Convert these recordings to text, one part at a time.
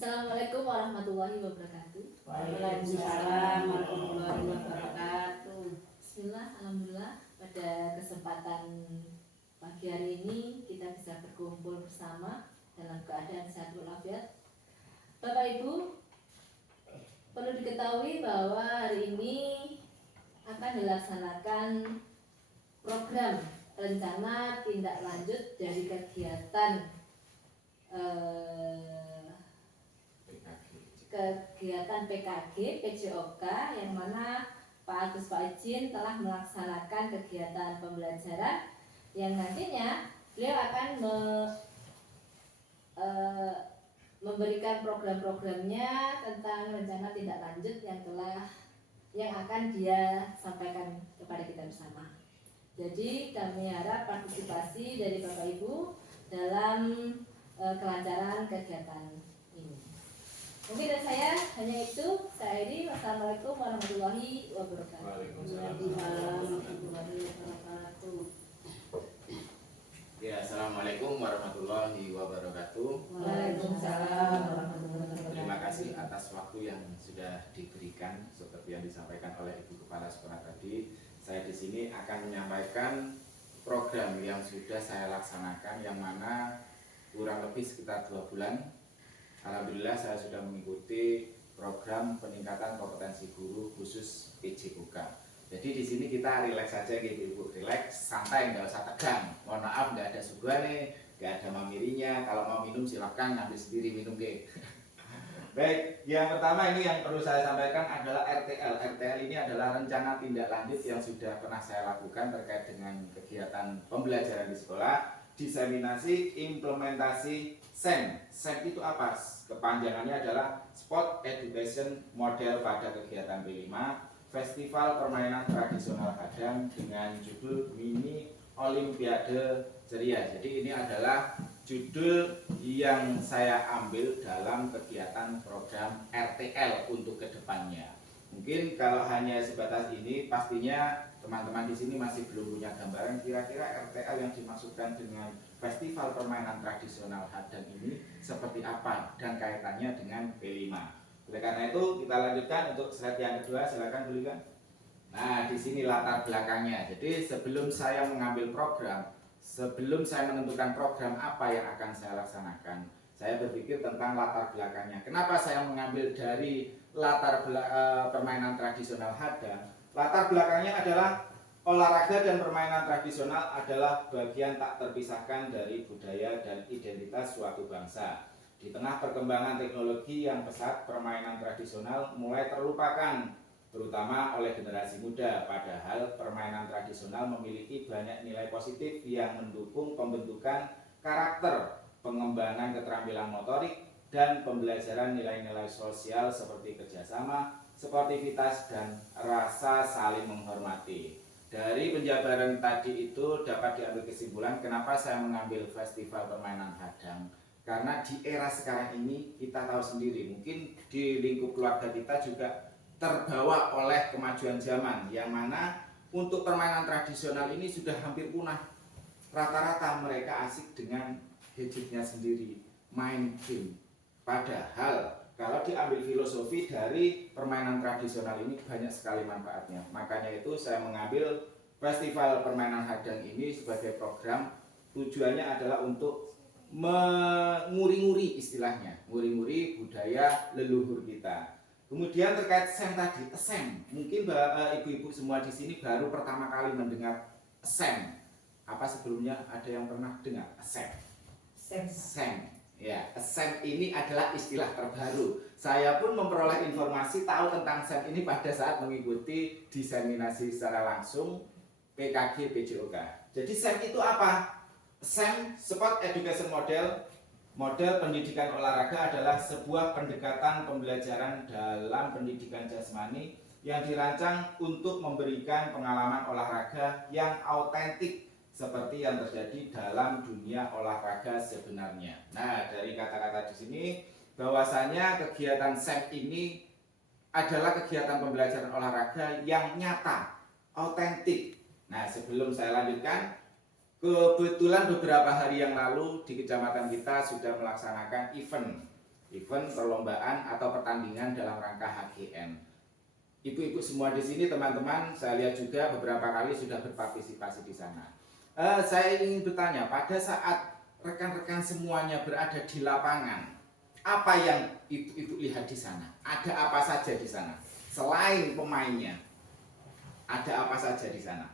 Assalamualaikum warahmatullahi wabarakatuh. Waalaikumsalam warahmatullahi wabarakatuh. Bismillah, alhamdulillah pada kesempatan pagi hari ini kita bisa berkumpul bersama dalam keadaan sehat walafiat. Bapak Ibu, perlu diketahui bahwa hari ini akan dilaksanakan program rencana tindak lanjut dari kegiatan PKG PJOK yang mana Pak Agus Pak Ijin telah melaksanakan kegiatan pembelajaran yang nantinya beliau akan memberikan program-programnya tentang rencana tindak lanjut yang akan dia sampaikan kepada kita bersama. Jadi kami harap partisipasi dari Bapak Ibu dalam kelancaran kegiatan ini. Mungkin dari saya hanya itu. Saya Edi. Wassalamualaikum warahmatullahi wabarakatuh. Waalaikumsalam warahmatullahi wabarakatuh. Ya, assalamualaikum warahmatullahi wabarakatuh. Waalaikumsalam warahmatullahi wabarakatuh. Terima kasih atas waktu yang sudah diberikan seperti yang disampaikan oleh Ibu Kepala Sekolah tadi. Saya di sini akan menyampaikan program yang sudah saya laksanakan, yang mana kurang lebih sekitar 2 bulan. Alhamdulillah saya sudah mengikuti program peningkatan kompetensi guru khusus PJOK. Jadi di sini kita rileks saja gitu Ibu, rileks, santai, nggak usah tegang. Mohon maaf nggak ada sugane, nggak ada mamirinya. Kalau mau minum silahkan ngambil sendiri minum deh. Baik, yang pertama ini yang perlu saya sampaikan adalah RTL. RTL ini adalah rencana tindak lanjut yang sudah pernah saya lakukan terkait dengan kegiatan pembelajaran di sekolah. Diseminasi implementasi SEM. SEM itu apa? Kepanjangannya adalah Sport Education Model pada kegiatan P5 Festival Permainan Tradisional Hadang dengan judul Mini Olimpiade Ceria. Jadi ini adalah judul yang saya ambil dalam kegiatan program RTL untuk kedepannya. Mungkin kalau hanya sebatas ini, pastinya teman-teman di sini masih belum punya gambaran kira-kira RTL yang dimaksudkan dengan Festival Permainan Tradisional Hadang ini seperti apa dan kaitannya dengan P5. Oleh karena itu kita lanjutkan untuk slide yang kedua, silakan Bulikan. Nah, di sini latar belakangnya. Jadi sebelum saya mengambil program, sebelum saya menentukan program apa yang akan saya laksanakan, saya berpikir tentang latar belakangnya. Kenapa saya mengambil dari permainan tradisional Hadang? Latar belakangnya adalah olahraga dan permainan tradisional adalah bagian tak terpisahkan dari budaya dan identitas suatu bangsa. Di tengah perkembangan teknologi yang pesat, permainan tradisional mulai terlupakan, terutama oleh generasi muda. Padahal permainan tradisional memiliki banyak nilai positif yang mendukung pembentukan karakter, pengembangan keterampilan motorik, dan pembelajaran nilai-nilai sosial seperti kerjasama, sportivitas, dan rasa saling menghormati. Dari penjabaran tadi itu dapat diambil kesimpulan kenapa saya mengambil Festival Permainan Hadang. Karena di era sekarang ini kita tahu sendiri, mungkin di lingkup keluarga kita juga terbawa oleh kemajuan zaman, yang mana untuk permainan tradisional ini sudah hampir punah. Rata-rata mereka asik dengan gadgetnya sendiri, main game. Padahal kalau diambil filosofi dari permainan tradisional ini banyak sekali manfaatnya. Makanya itu saya mengambil Festival Permainan Hadang ini sebagai program. Tujuannya adalah untuk menguri-nguri, istilahnya nguri-nguri budaya leluhur kita. Kemudian terkait SEM tadi, SEM, mungkin ibu-ibu semua di sini baru pertama kali mendengar SEM. Apa sebelumnya ada yang pernah dengar SEM? SEM. Ya, SEM ini adalah istilah terbaru. Saya pun memperoleh informasi tahu tentang SEM ini pada saat mengikuti diseminasi secara langsung PKG PJOK. Jadi SEM itu apa? SEM, Sport Education Model, model pendidikan olahraga, adalah sebuah pendekatan pembelajaran dalam pendidikan jasmani yang dirancang untuk memberikan pengalaman olahraga yang autentik seperti yang terjadi dalam dunia olahraga sebenarnya. Nah, dari kata-kata di sini bahwasanya kegiatan SEM ini adalah kegiatan pembelajaran olahraga yang nyata, autentik. Nah, sebelum saya lanjutkan, kebetulan beberapa hari yang lalu di kecamatan kita sudah melaksanakan event event, perlombaan atau pertandingan dalam rangka HGN. Ibu-ibu semua di sini, teman-teman, saya lihat juga beberapa kali sudah berpartisipasi di sana. Saya ingin bertanya, pada saat rekan-rekan semuanya berada di lapangan, apa yang ibu-ibu lihat di sana? Ada apa saja di sana? Selain pemainnya, ada apa saja di sana?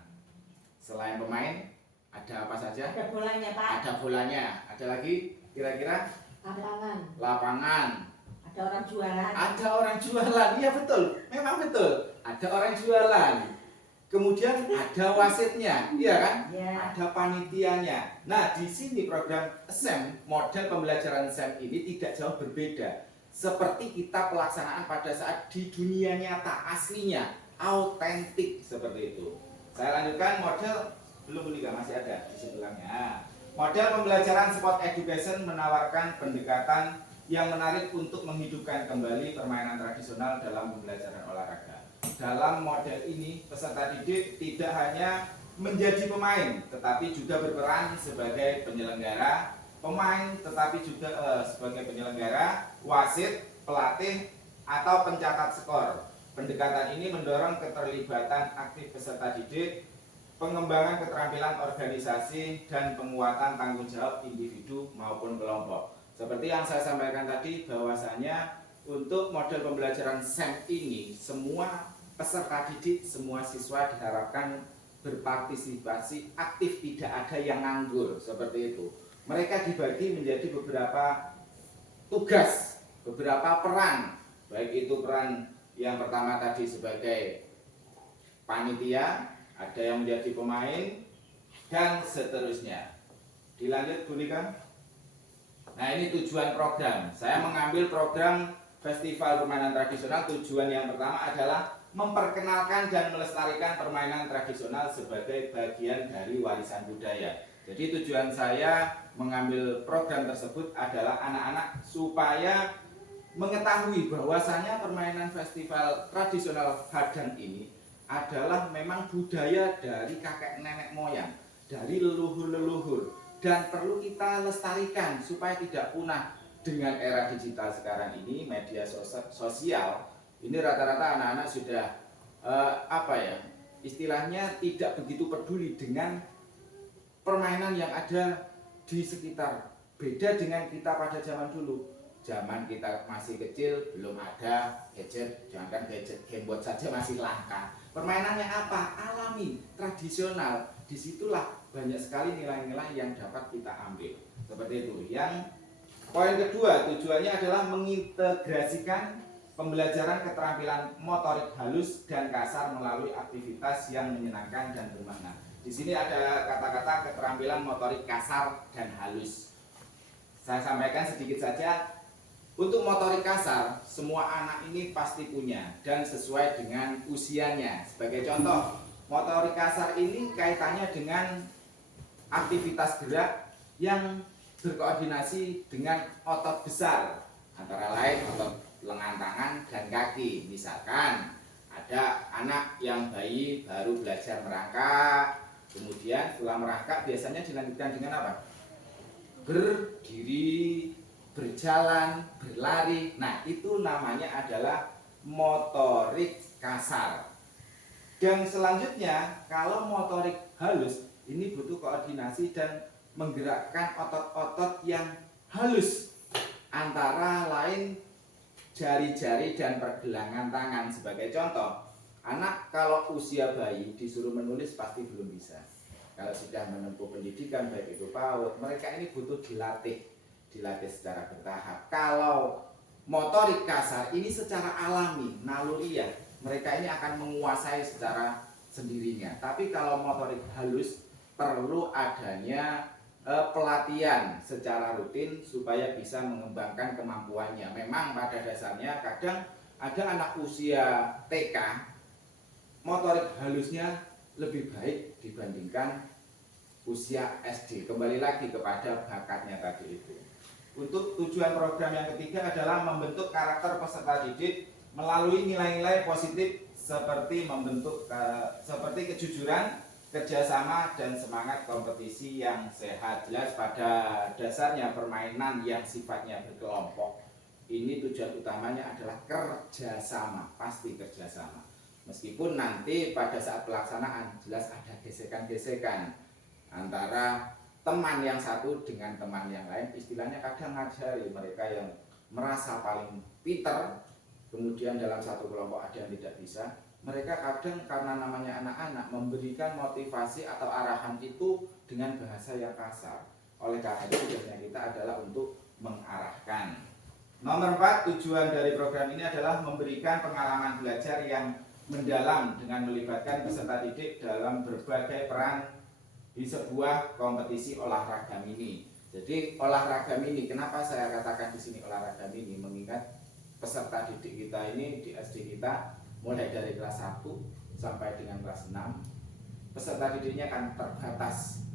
Selain pemain, ada apa saja? Ada bolanya, Pak. Ada bolanya. Ada lagi? Kira-kira? Lapangan. Lapangan. Ada orang jualan. Ada orang jualan. Iya betul. Memang betul. Ada orang jualan. Kemudian ada wasitnya, iya kan? Ya. Ada panitianya. Nah, di sini program SEM, model pembelajaran SEM ini tidak jauh berbeda. Seperti kita pelaksanaan pada saat di dunia nyata, aslinya, autentik seperti itu. Saya lanjutkan model, belum menikah, masih ada di sebelahnya. Model pembelajaran sport education menawarkan pendekatan yang menarik untuk menghidupkan kembali permainan tradisional dalam pembelajaran olahraga. Dalam model ini, peserta didik tidak hanya menjadi pemain, tetapi juga berperan sebagai penyelenggara, pemain, tetapi juga sebagai penyelenggara, wasit, pelatih, atau pencatat skor. Pendekatan ini mendorong keterlibatan aktif peserta didik, pengembangan keterampilan organisasi, dan penguatan tanggung jawab individu maupun kelompok. Seperti yang saya sampaikan tadi, bahwasanya untuk model pembelajaran SEM ini, semua peserta didik, semua siswa diharapkan berpartisipasi aktif, tidak ada yang nganggur, seperti itu. Mereka dibagi menjadi beberapa tugas, beberapa peran, baik itu peran yang pertama tadi sebagai panitia, ada yang menjadi pemain, dan seterusnya. Dilanjut, Bu Nika. Nah, ini tujuan program. Saya mengambil program Festival Permainan Tradisional. Tujuan yang pertama adalah memperkenalkan dan melestarikan permainan tradisional sebagai bagian dari warisan budaya. Jadi tujuan saya mengambil program tersebut adalah anak-anak supaya mengetahui bahwasannya permainan festival tradisional Hadang ini adalah memang budaya dari kakek nenek moyang, dari leluhur-leluhur, dan perlu kita lestarikan supaya tidak punah. Dengan era digital sekarang ini, media sosial ini rata-rata anak-anak sudah istilahnya tidak begitu peduli dengan permainan yang ada di sekitar. Beda dengan kita pada zaman dulu. Zaman kita masih kecil, belum ada gadget, jangankan gadget, gamebot saja masih langka. Permainannya apa? Alami, tradisional. Disitulah banyak sekali nilai-nilai yang dapat kita ambil. Seperti itu. Yang poin kedua, tujuannya adalah mengintegrasikan pembelajaran keterampilan motorik halus dan kasar melalui aktivitas yang menyenangkan dan bermakna. Di sini ada kata-kata keterampilan motorik kasar dan halus. Saya sampaikan sedikit saja. Untuk motorik kasar, semua anak ini pasti punya dan sesuai dengan usianya. Sebagai contoh, motorik kasar ini kaitannya dengan aktivitas gerak yang berkoordinasi dengan otot besar, antara lain otot lengan tangan dan kaki. Misalkan ada anak yang bayi baru belajar merangkak, kemudian setelah merangkak biasanya dilanjutkan dengan apa? Berdiri, berjalan, berlari. Nah, itu namanya adalah motorik kasar. Dan selanjutnya, kalau motorik halus, ini butuh koordinasi dan menggerakkan otot-otot yang halus, antara lain jari-jari dan pergelangan tangan. Sebagai contoh, anak kalau usia bayi disuruh menulis pasti belum bisa. Kalau sudah menempuh pendidikan baik itu PAUD, mereka ini butuh dilatih secara bertahap. Kalau motorik kasar ini secara alami, naluriah, mereka ini akan menguasai secara sendirinya. Tapi kalau motorik halus perlu adanya pelatihan secara rutin supaya bisa mengembangkan kemampuannya. Memang pada dasarnya kadang ada anak usia TK motorik halusnya lebih baik dibandingkan usia SD. Kembali lagi kepada bakatnya tadi itu. Untuk tujuan program yang ketiga adalah membentuk karakter peserta didik melalui nilai-nilai positif seperti seperti kejujuran, kerjasama, dan semangat kompetisi yang sehat. Jelas pada dasarnya permainan yang sifatnya berkelompok tujuan utamanya adalah kerjasama, pasti kerjasama. Meskipun nanti pada saat pelaksanaan jelas ada gesekan-gesekan antara teman yang satu dengan teman yang lain, istilahnya kadang ngajari mereka yang merasa paling pinter, kemudian dalam satu kelompok ada yang tidak bisa, mereka kadang karena namanya anak-anak memberikan motivasi atau arahan itu dengan bahasa yang kasar. Oleh karena itu tujuannya kita adalah untuk mengarahkan. Nomor 4, tujuan dari program ini adalah memberikan pengalaman belajar yang mendalam dengan melibatkan peserta didik dalam berbagai peran di sebuah kompetisi olahraga mini. Jadi olahraga mini, kenapa saya katakan di sini olahraga mini? Mengingat peserta didik kita ini di SD kita mulai dari kelas 1 sampai dengan kelas 6, peserta didiknya kan terbatas.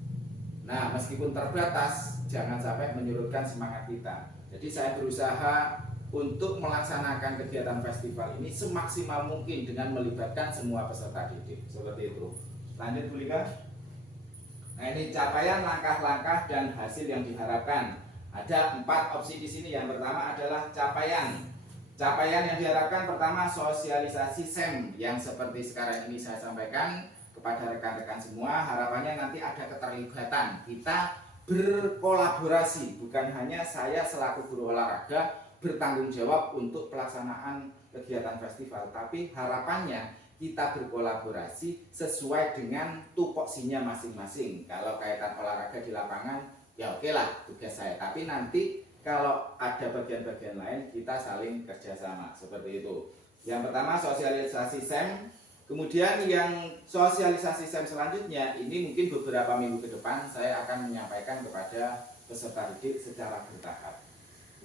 Nah, meskipun terbatas, jangan sampai menyurutkan semangat kita. Jadi saya berusaha untuk melaksanakan kegiatan festival ini semaksimal mungkin dengan melibatkan semua peserta didik. Seperti itu. Lanjut Bu Lika. Nah, ini capaian, langkah-langkah dan hasil yang diharapkan. Ada 4 opsi di sini. Yang pertama adalah capaian. Capaian yang diharapkan pertama sosialisasi SEM yang seperti sekarang ini saya sampaikan kepada rekan-rekan semua. Harapannya nanti ada keterlibatan, kita berkolaborasi, bukan hanya saya selaku guru olahraga bertanggung jawab untuk pelaksanaan kegiatan festival, tapi harapannya kita berkolaborasi sesuai dengan tupoksinya masing-masing. Kalau kaitan olahraga di lapangan ya oke lah tugas saya, tapi nanti kalau ada bagian-bagian lain kita saling kerjasama, seperti itu. Yang pertama sosialisasi SEM. Kemudian yang sosialisasi SEM selanjutnya ini mungkin beberapa minggu ke depan saya akan menyampaikan kepada peserta didik secara bertahap.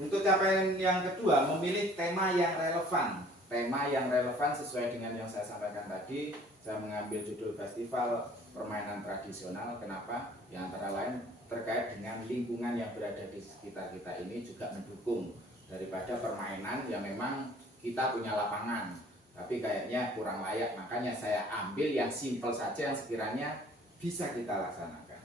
Untuk capaian yang kedua, memilih tema yang relevan. Tema yang relevan sesuai dengan yang saya sampaikan tadi. Saya mengambil judul festival permainan tradisional. Kenapa? Yang antara lain terkait dengan lingkungan yang berada di sekitar kita ini juga mendukung daripada permainan yang memang kita punya lapangan tapi kayaknya kurang layak, makanya saya ambil yang simpel saja yang sekiranya bisa kita laksanakan.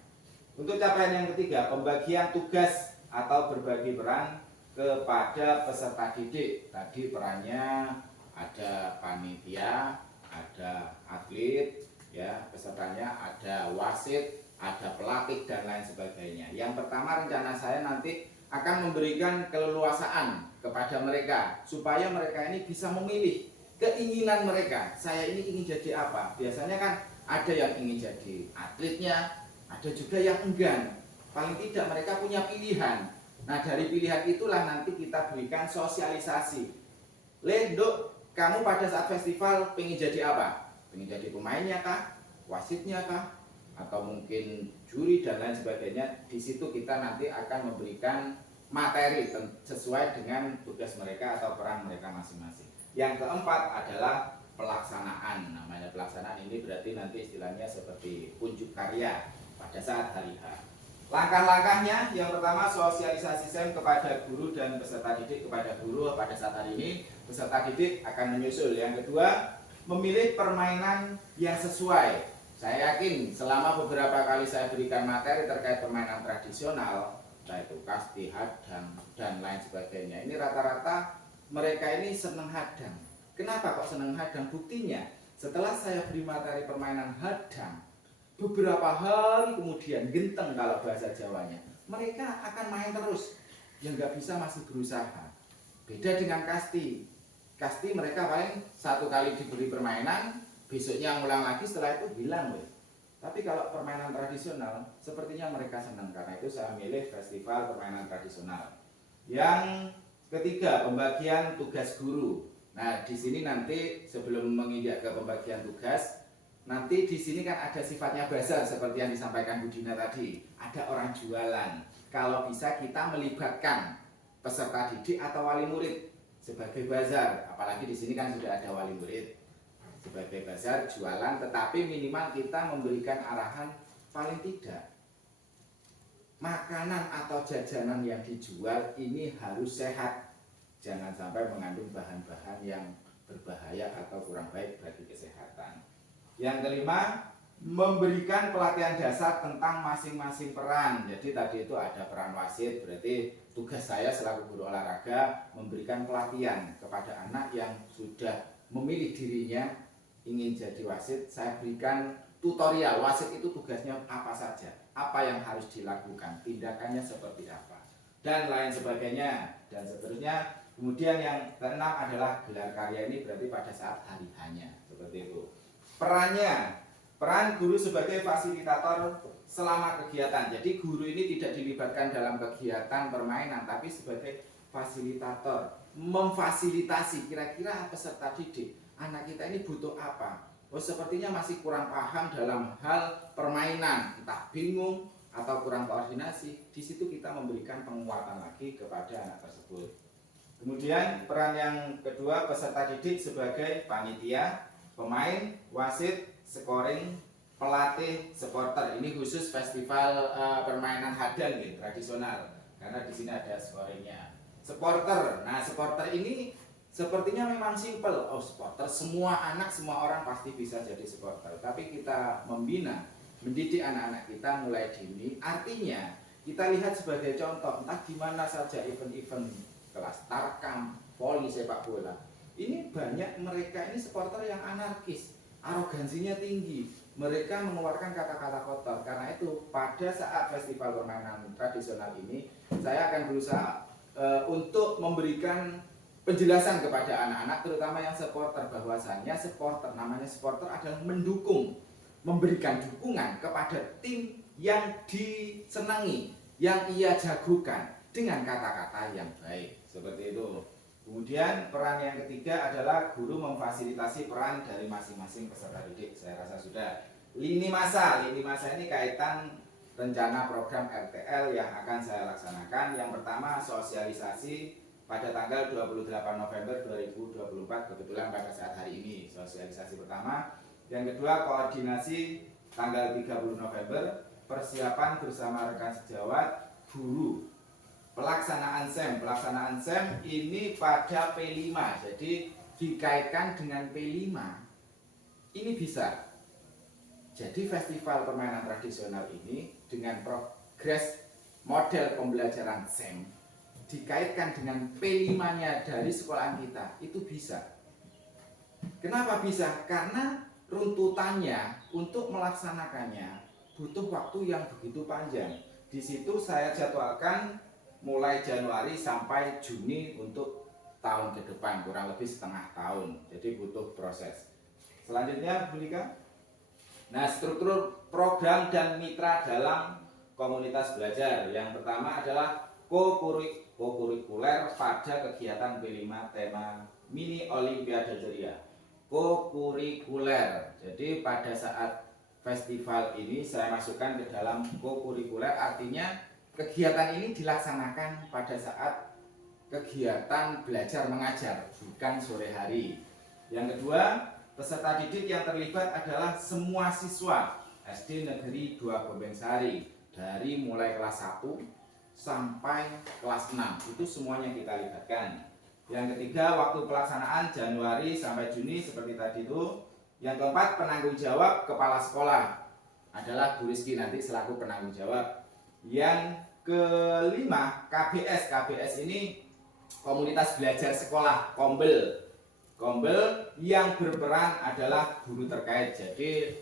Untuk capaian yang ketiga, pembagian tugas atau berbagi peran kepada peserta didik. Tadi perannya ada panitia, ada atlet, ya pesertanya ada wasit, ada pelatih dan lain sebagainya. Yang pertama rencana saya nanti akan memberikan keleluasaan kepada mereka supaya mereka ini bisa memilih keinginan mereka. Saya ini ingin jadi apa? Biasanya kan ada yang ingin jadi atletnya, ada juga yang enggan. Paling tidak mereka punya pilihan. Nah dari pilihan itulah nanti kita berikan sosialisasi. Lenduk, kamu pada saat festival pengen jadi apa? Pengen jadi pemainnya kah? Wasitnya kah? Atau mungkin juri dan lain sebagainya. Di situ kita nanti akan memberikan materi sesuai dengan tugas mereka atau peran mereka masing-masing. Yang keempat adalah pelaksanaan. Namanya pelaksanaan ini berarti nanti istilahnya seperti unjuk karya pada saat hari H. Langkah-langkahnya yang pertama sosialisasi SEM kepada guru dan peserta didik. Kepada guru pada saat hari ini, peserta didik akan menyusul. Yang kedua, memilih permainan yang sesuai. Saya yakin selama beberapa kali saya berikan materi terkait permainan tradisional, yaitu kasti, hadang, dan lain sebagainya, ini rata-rata mereka ini senang hadang. Kenapa kok senang hadang? Buktinya setelah saya beri materi permainan hadang, beberapa hari kemudian genteng kalau bahasa Jawanya, mereka akan main terus. Yang nggak bisa masih berusaha. Beda dengan kasti. Kasti mereka paling satu kali diberi permainan, besoknya ngulang lagi, setelah itu hilang weh. Tapi kalau permainan tradisional, sepertinya mereka senang. Karena itu saya milih festival permainan tradisional. Yang ketiga, pembagian tugas guru. Nah, di sini nanti sebelum menginjak ke pembagian tugas, nanti di sini kan ada sifatnya bazar seperti yang disampaikan Bu Dina tadi. Ada orang jualan. Kalau bisa kita melibatkan peserta didik atau wali murid sebagai bazar. Apalagi di sini kan sudah ada wali murid. Sebagai bazar jualan, tetapi minimal kita memberikan arahan paling tidak makanan atau jajanan yang dijual ini harus sehat. Jangan sampai mengandung bahan-bahan yang berbahaya atau kurang baik bagi kesehatan. Yang kelima, memberikan pelatihan dasar tentang masing-masing peran. Jadi tadi itu ada peran wasit, berarti tugas saya selaku guru olahraga memberikan pelatihan kepada anak yang sudah memilih dirinya ingin jadi wasit. Saya berikan tutorial, wasit itu tugasnya apa saja, apa yang harus dilakukan, tindakannya seperti apa, dan lain sebagainya, dan seterusnya. Kemudian yang keenam adalah gelar karya, ini berarti pada saat hari hanya, seperti itu. Peran guru sebagai fasilitator selama kegiatan. Jadi guru ini tidak dilibatkan dalam kegiatan permainan, tapi sebagai fasilitator, memfasilitasi kira-kira peserta didik, anak kita ini butuh apa. Oh, sepertinya masih kurang paham dalam hal permainan, entah bingung atau kurang koordinasi. Di situ kita memberikan penguatan lagi kepada anak tersebut. Kemudian peran yang kedua, peserta didik sebagai panitia, pemain, wasit, scoring, pelatih, supporter. Ini khusus festival permainan hadang gitu, tradisional, karena di sini ada scoringnya. Supporter. Nah, supporter ini sepertinya memang simpel. Oh, supporter, semua anak, semua orang pasti bisa jadi supporter. Tapi kita membina, mendidik anak-anak kita mulai dini. Artinya kita lihat sebagai contoh, entah gimana saja event-event kelas tarkam, voli, sepak bola. Ini banyak mereka ini supporter yang anarkis, arogansinya tinggi. Mereka mengeluarkan kata-kata kotor. Karena itu pada saat festival permainan tradisional ini, saya akan berusaha untuk memberikan penjelasan kepada anak-anak, terutama yang supporter, bahwasannya supporter, namanya supporter adalah mendukung, memberikan dukungan kepada tim yang disenangi, yang ia jagokan dengan kata-kata yang baik, seperti itu. Kemudian peran yang ketiga adalah guru memfasilitasi peran dari masing-masing peserta didik. Saya rasa sudah. Lini masa ini kaitan rencana program RTL yang akan saya laksanakan. Yang pertama, sosialisasi pada tanggal 28 November 2024, kebetulan pada saat hari ini sosialisasi pertama. Yang kedua, koordinasi tanggal 30 November, persiapan bersama rekan sejawat, guru. Pelaksanaan SEM ini pada P5, jadi dikaitkan dengan P5 ini bisa. Jadi festival permainan tradisional ini dengan progres model pembelajaran SEM dikaitkan dengan P5-nya dari sekolahan kita, itu bisa. Kenapa bisa? Karena runtutannya untuk melaksanakannya butuh waktu yang begitu panjang. Di situ saya jadwalkan mulai Januari sampai Juni untuk tahun ke depan, kurang lebih setengah tahun. Jadi butuh proses. Selanjutnya, Bu Lika. Nah, struktur program dan mitra dalam komunitas belajar. Yang pertama adalah kokurikuler pada kegiatan P5 tema mini Olimpiade Ceria. Kokurikuler. Jadi pada saat festival ini saya masukkan ke dalam kokurikuler, artinya kegiatan ini dilaksanakan pada saat kegiatan belajar mengajar, bukan sore hari. Yang kedua, peserta didik yang terlibat adalah semua siswa SD Negeri 2 Gombeng-Sari dari mulai kelas 1 sampai kelas 6. Itu semuanya kita libatkan. Yang ketiga, waktu pelaksanaan Januari sampai Juni seperti tadi itu. Yang keempat, penanggung jawab kepala sekolah adalah Bu Rizky nanti selaku penanggung jawab. Yang kelima, KBS ini komunitas belajar sekolah, Kombel yang berperan adalah guru terkait, jadi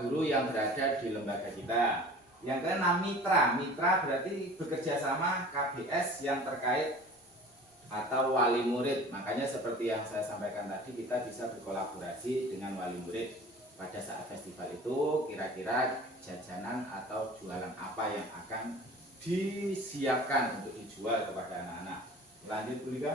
guru yang berada di lembaga kita. Yang keenam, mitra berarti bekerja sama KBS yang terkait atau wali murid. Makanya seperti yang saya sampaikan tadi, kita bisa berkolaborasi dengan wali murid. Pada saat festival itu kira-kira jajanan atau jualan apa yang akan disiapkan untuk dijual kepada anak-anak. Lanjut, Bu Lika.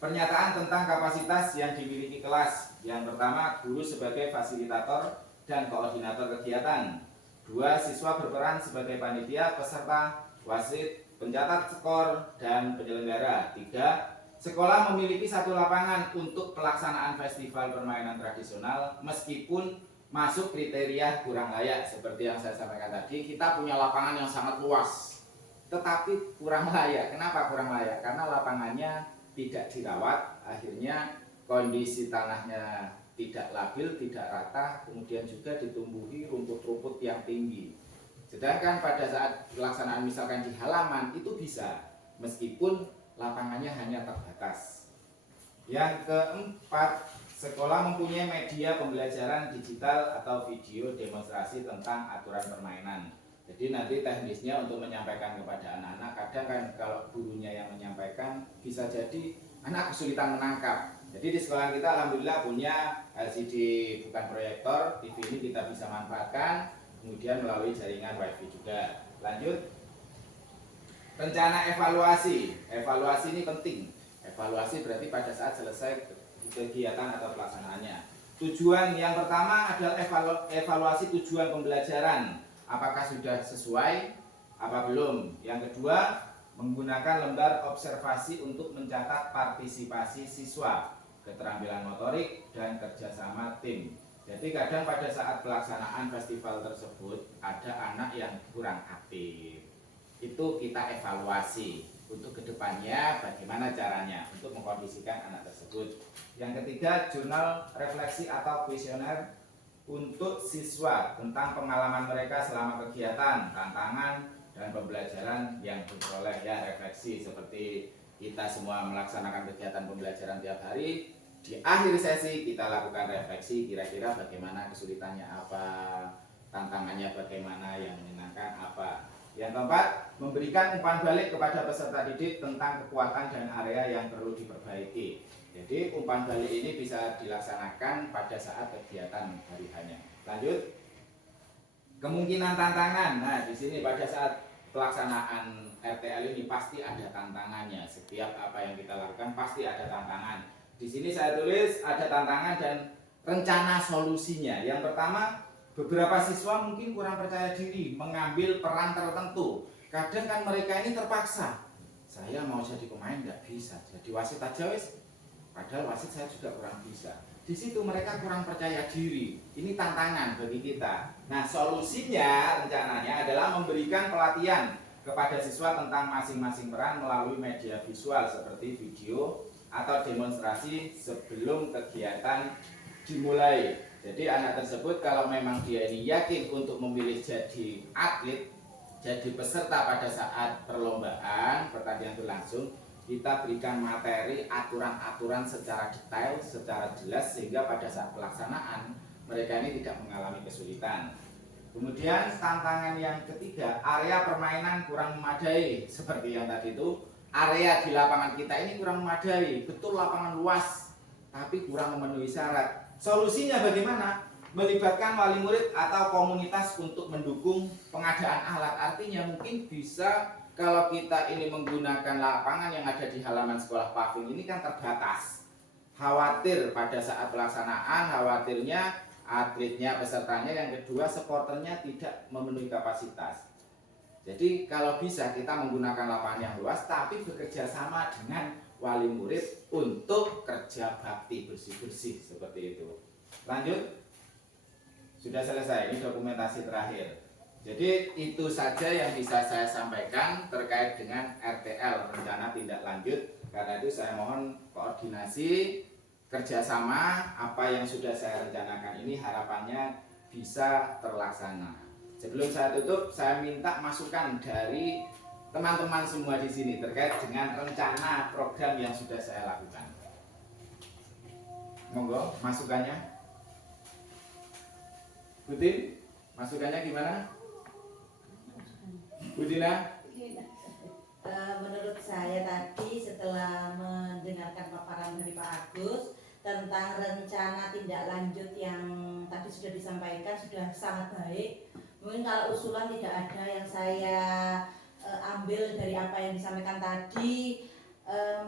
Pernyataan tentang kapasitas yang dimiliki kelas. Yang pertama, guru sebagai fasilitator dan koordinator kegiatan. 2, siswa berperan sebagai panitia, peserta, wasit, pencatat skor, dan penyelenggara. 3, sekolah memiliki satu lapangan untuk pelaksanaan festival permainan tradisional meskipun masuk kriteria kurang layak. Seperti yang saya sampaikan tadi, kita punya lapangan yang sangat luas tetapi kurang layak. Kenapa kurang layak? Karena lapangannya tidak dirawat, akhirnya kondisi tanahnya tidak labil, tidak rata, kemudian juga ditumbuhi rumput-rumput yang tinggi. Sedangkan pada saat pelaksanaan misalkan di halaman itu bisa, meskipun lapangannya hanya terbatas. Yang keempat, sekolah mempunyai media pembelajaran digital atau video demonstrasi tentang aturan permainan. Jadi nanti teknisnya untuk menyampaikan kepada anak-anak, kadang kan kalau gurunya yang menyampaikan bisa jadi anak kesulitan menangkap. Jadi di sekolah kita alhamdulillah punya LCD bukan proyektor, TV ini kita bisa manfaatkan, kemudian melalui jaringan WiFi juga. Lanjut, rencana evaluasi. Evaluasi ini penting. Evaluasi berarti pada saat selesai kegiatan atau pelaksanaannya. Tujuan yang pertama adalah evaluasi tujuan pembelajaran. Apakah sudah sesuai, apa belum. Yang kedua, menggunakan lembar observasi untuk mencatat partisipasi siswa, keterampilan motorik, dan kerjasama tim. Jadi kadang pada saat pelaksanaan festival tersebut ada anak yang kurang aktif. Itu kita evaluasi untuk kedepannya bagaimana caranya untuk mengkondisikan anak tersebut. Yang ketiga, jurnal refleksi atau kuesioner untuk siswa tentang pengalaman mereka selama kegiatan, tantangan, dan pembelajaran yang diperoleh. Ya, refleksi seperti kita semua melaksanakan kegiatan pembelajaran tiap hari. Di akhir sesi kita lakukan refleksi, kira-kira bagaimana kesulitannya apa, tantangannya bagaimana, yang menyenangkan apa. Yang keempat, memberikan umpan balik kepada peserta didik tentang kekuatan dan area yang perlu diperbaiki. Jadi umpan balik ini bisa dilaksanakan pada saat kegiatan hari-harinya. Lanjut, kemungkinan tantangan. Nah, di sini pada saat pelaksanaan RTL ini pasti ada tantangannya. Setiap apa yang kita lakukan pasti ada tantangan. Di sini saya tulis ada tantangan dan rencana solusinya. Yang pertama, beberapa siswa mungkin kurang percaya diri mengambil peran tertentu. Kadang kan mereka ini terpaksa. Saya mau jadi pemain nggak bisa, jadi wasit aja wis. Padahal wasit saya juga kurang bisa. Di situ mereka kurang percaya diri. Ini tantangan bagi kita. Nah, solusinya rencananya adalah memberikan pelatihan kepada siswa tentang masing-masing peran melalui media visual seperti video atau demonstrasi sebelum kegiatan dimulai. Jadi anak tersebut kalau memang dia ini yakin untuk memilih jadi atlet, jadi peserta pada saat perlombaan, pertandingan berlangsung, kita berikan materi, aturan-aturan secara detail, secara jelas, sehingga pada saat pelaksanaan mereka ini tidak mengalami kesulitan. Kemudian tantangan yang ketiga, area permainan kurang memadai. Seperti yang tadi itu, area di lapangan kita ini kurang memadai. Betul lapangan luas, tapi kurang memenuhi syarat. Solusinya bagaimana? Melibatkan wali murid atau komunitas untuk mendukung pengadaan alat. Artinya mungkin bisa kalau kita ini menggunakan lapangan yang ada di halaman sekolah paving ini kan terbatas. Khawatir pada saat pelaksanaan, khawatirnya atletnya, pesertanya, yang kedua supporternya tidak memenuhi kapasitas. Jadi kalau bisa kita menggunakan lapangan yang luas tapi bekerja sama dengan wali murid untuk kerja bakti bersih-bersih seperti itu. Lanjut. Sudah selesai, ini dokumentasi terakhir. Jadi itu saja yang bisa saya sampaikan terkait dengan RTL, rencana tindak lanjut. Karena itu saya mohon koordinasi, kerjasama, apa yang sudah saya rencanakan ini harapannya bisa terlaksana. Sebelum saya tutup, saya minta masukan dari teman-teman semua di sini terkait dengan rencana program yang sudah saya lakukan. Monggo masukannya. Budin, masukannya gimana? Budina? Menurut saya tadi setelah mendengarkan paparan dari Pak Agus tentang rencana tindak lanjut yang tadi sudah disampaikan sudah sangat baik. Mungkin kalau usulan tidak ada yang saya ambil dari apa yang disampaikan tadi.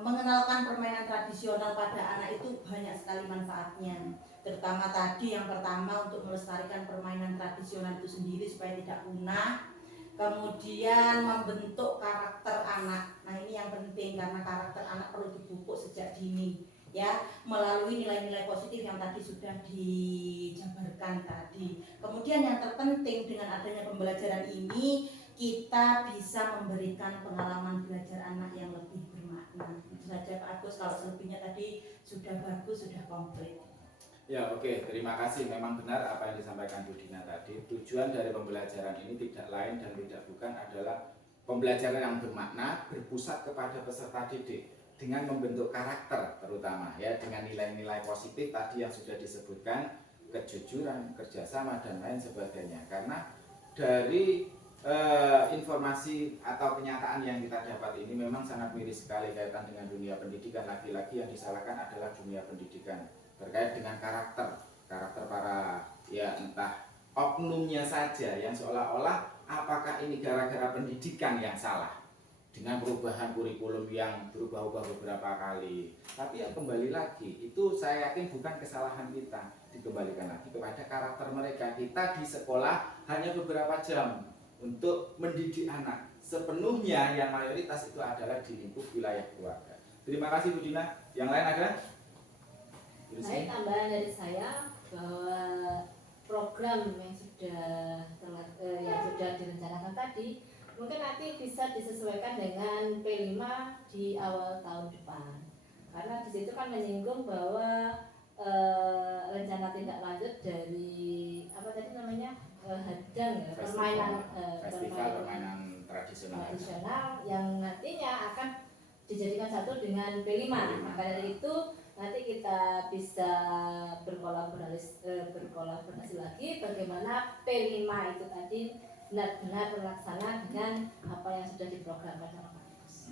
Mengenalkan permainan tradisional pada anak itu banyak sekali manfaatnya, terutama tadi yang pertama untuk melestarikan permainan tradisional itu sendiri supaya tidak punah, kemudian membentuk karakter anak. Nah ini yang penting karena karakter anak perlu dipupuk sejak dini ya, melalui nilai-nilai positif yang tadi sudah dijabarkan tadi. Kemudian yang terpenting dengan adanya pembelajaran ini kita bisa memberikan pengalaman belajar anak yang lebih bermakna. Itu saja Pak Agus, kalau selebihnya tadi sudah bagus, sudah komplit. Ya, oke. Terima kasih. Memang benar apa yang disampaikan Bu Dina tadi. Tujuan dari pembelajaran ini tidak lain dan tidak bukan adalah pembelajaran yang bermakna, berpusat kepada peserta didik dengan membentuk karakter terutama ya, dengan nilai-nilai positif tadi yang sudah disebutkan, kejujuran, kerjasama dan lain sebagainya. Karena dari informasi atau kenyataan yang kita dapat ini memang sangat miris sekali kaitan dengan dunia pendidikan. Lagi-lagi yang disalahkan adalah dunia pendidikan terkait dengan karakter para ya entah oknumnya saja yang seolah-olah apakah ini gara-gara pendidikan yang salah dengan perubahan kurikulum yang berubah-ubah beberapa kali. Tapi ya kembali lagi, itu saya yakin bukan kesalahan kita, dikembalikan lagi kepada karakter mereka. Kita di sekolah hanya beberapa jam untuk mendidik anak, sepenuhnya yang mayoritas itu adalah di lingkup wilayah keluarga. Terima kasih Bu Dina. Yang lain ada? Baik, tambahan dari saya bahwa program yang sudah direncanakan tadi mungkin nanti bisa disesuaikan dengan P5 di awal tahun depan, karena di situ kan menyinggung bahwa rencana tindak lanjut dari apa tadi namanya hadang ya, festival permainan tradisional yang nantinya akan dijadikan satu dengan P5. Maka dari itu nanti kita bisa berkolaborasi lagi bagaimana P5 itu tadi benar-benar terlaksana dengan apa yang sudah diprogramkan sama Pak Agus.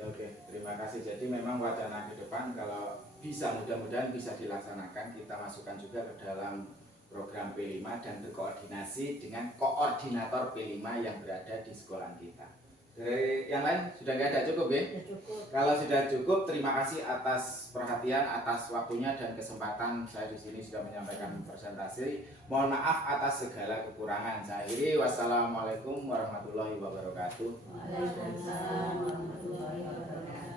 Oke, terima kasih. Jadi memang wacana ke depan kalau bisa mudah-mudahan bisa dilaksanakan, kita masukkan juga ke dalam program P5 dan berkoordinasi dengan koordinator P5 yang berada di sekolah kita. Dari yang lain sudah nggak ada, cukup ya? Cukup. Kalau sudah cukup, terima kasih atas perhatian, atas waktunya dan kesempatan saya di sini sudah menyampaikan presentasi. Mohon maaf atas segala kekurangan. Saya akhiri, wassalamualaikum warahmatullahi wabarakatuh. Waalaikumsalam warahmatullahi wabarakatuh.